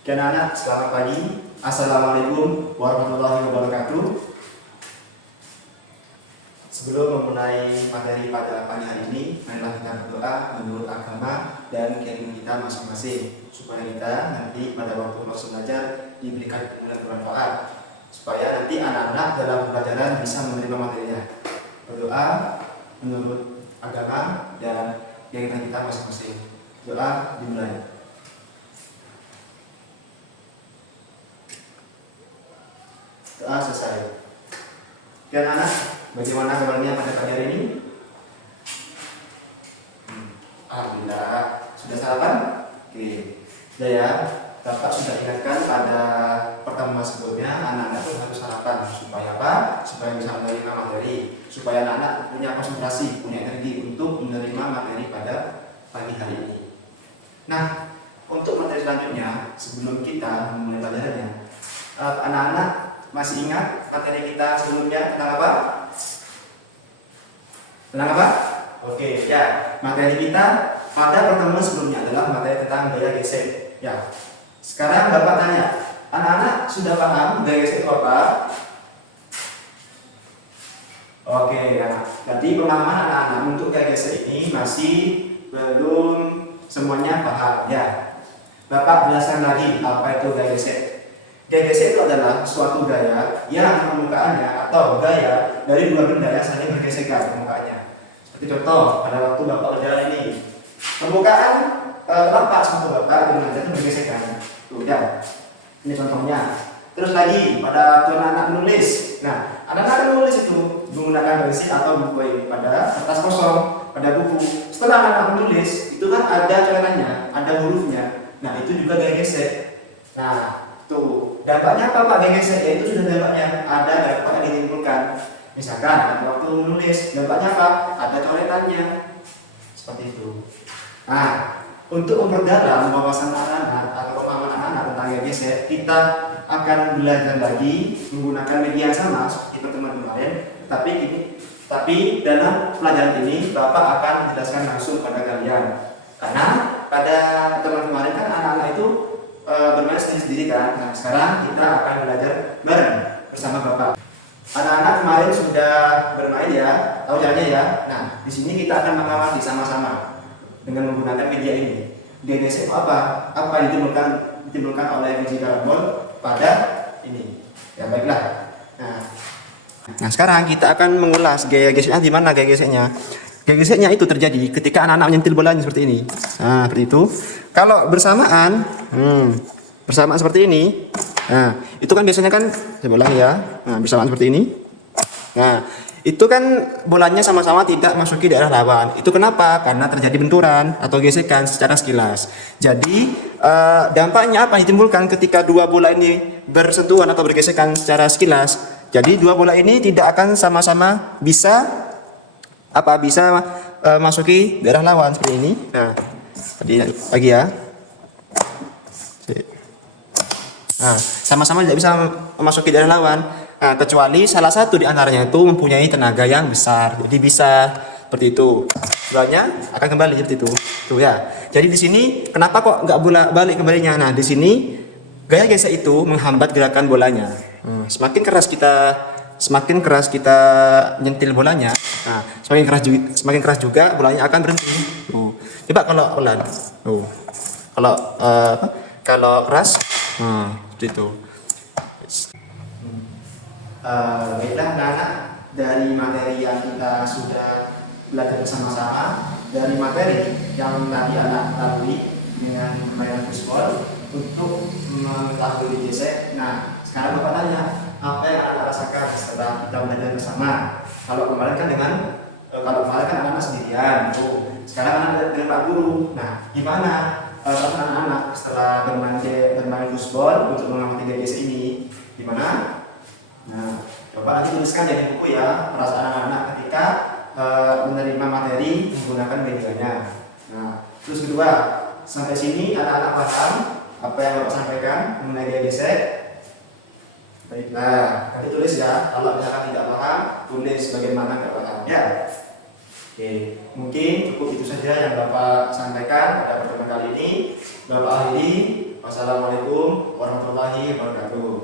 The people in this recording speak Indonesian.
Oke anak-anak, selamat pagi. Assalamualaikum warahmatullahi wabarakatuh. Sebelum memulai materi pada pagi hari ini, marilah kita berdoa menurut agama dan keyakinan kita masing-masing, supaya kita nanti pada waktu proses belajar diberikan ilmu bermanfaat, supaya nanti anak-anak dalam pembelajaran bisa menerima materinya. Berdoa menurut agama dan keyakinan kita masing-masing. Doa dimulai. Doa selesai. Dan anak, bagaimana kabarnya pada pagi hari ini? Alhamdulillah. Sudah sarapan? Oke. Sudah ya. Bapak sudah ingatkan pada pertemuan sebelumnya, anak-anak itu harus sarapan. Supaya apa? Supaya bisa menerima materi. Supaya anak-anak punya konsentrasi, punya energi untuk menerima materi pada pagi hari ini. Nah, untuk materi selanjutnya, sebelum kita memulai pelajarannya, anak-anak masih ingat materi kita sebelumnya tentang apa? Tentang apa? Oke, ya. Materi kita pada pertemuan sebelumnya adalah materi tentang gaya gesek. Ya. Sekarang Bapak tanya, anak-anak sudah paham gaya gesek itu apa? Oke, ya. Jadi pemahaman anak-anak untuk gaya gesek ini masih belum semuanya paham. Ya. Bapak jelaskan lagi apa itu gaya gesek. Gaya gesek itu adalah suatu gaya yang permukaannya atau gaya dari dua benda yang saling bergesekan permukaannya. Seperti contoh, pada waktu Bapak berjalan ini, permukaan lapak sama Bapak dengan itu bergesekan. Tuh, ya. Ini contohnya. Terus lagi pada waktu anak-anak menulis. Nah, anak-anak menulis itu menggunakan pensil atau buku pada kertas kosong, pada buku. Setelah anak-anak menulis, itu kan ada coretannya, ada hurufnya. Nah, itu juga gaya gesek. Nah, tuh, dampaknya apa Pak gaya gesek? Ya, itu sudah dampaknya, ada dampak yang ditimbulkan. Misalkan waktu menulis, dampaknya apa? Ada coretannya. Seperti itu. Nah, untuk memperdalam wawasan anak-anak atau pemahaman anak-anak tentang gaya gesek, kita akan belajar lagi menggunakan media yang sama seperti pertemuan kemarin. Tapi dalam pelajaran ini Bapak akan menjelaskan langsung pada kalian. Karena pada pertemuan kemarin kan anak-anak itu bermain sendiri-sendiri kan. Nah, sekarang kita akan belajar bareng bersama Bapak. Anak-anak kemarin sudah bermain ya, tahu caranya ya. Nah, di sini kita akan mengamati sama-sama dengan menggunakan media ini. Gaya gesek itu apa? Apa yang ditimbulkan oleh biji karbon pada ini. Ya baiklah. Nah, sekarang kita akan mengulas gaya geseknya di mana gaya geseknya. Gaya geseknya itu terjadi ketika anak-anak menyentil bolanya seperti ini. Nah, seperti itu. Kalau bersamaan, bersamaan seperti ini. Nah, itu kan biasanya kan saya ulang ya. Nah, bersamaan seperti ini. Nah, itu kan bolanya sama-sama tidak masuki daerah lawan. Itu kenapa? Karena terjadi benturan atau gesekan secara sekilas. Jadi dampaknya apa yang ditimbulkan ketika dua bola ini bersentuhan atau bergesekan secara sekilas? Jadi dua bola ini tidak akan sama-sama bisa masuki daerah lawan seperti ini. Nah, seperti lagi ya. Nah, sama-sama tidak bisa memasuki daerah lawan. Nah, kecuali salah satu di antaranya itu mempunyai tenaga yang besar. Jadi bisa seperti itu. Bolanya akan kembali seperti itu. Tuh ya. Jadi di sini kenapa kok nggak balik kembalinya? Nah, di sini gaya gesek itu menghambat gerakan bolanya. Semakin keras kita nyentil bolanya. Nah, semakin keras juga bolanya akan berhenti. Tuh. Coba kalau pelan. Tuh. Kalau keras, seperti itu. Baiklah anak-anak, dari materi yang kita sudah belajar bersama-sama, dari materi yang tadi anak lalui dengan permainan fishball untuk mengetahui gesek. Nah, sekarang Bapak tanya, apa yang anak rasakan setelah kita belajar bersama? Kalau kemarin kan anak-anak sendirian, sekarang anak dengan Pak Guru. Nah, gimana anak-anak setelah bermain fishball untuk mengamati gaya gesek ini? Gimana? Nah, coba nanti tuliskan di buku ya perasaan anak-anak ketika menerima materi menggunakan medianya. Nah, terus kedua, sampai sini anak-anak paham apa yang Bapak sampaikan mengenai gaya gesek? Baiklah, nanti tulis ya. Kalau misalkan tidak paham, tulis bagaimana nggak paham ya. Oke, mungkin cukup itu saja yang Bapak sampaikan pada pertemuan kali ini. Bapak akhiri. Wassalamualaikum warahmatullahi wabarakatuh.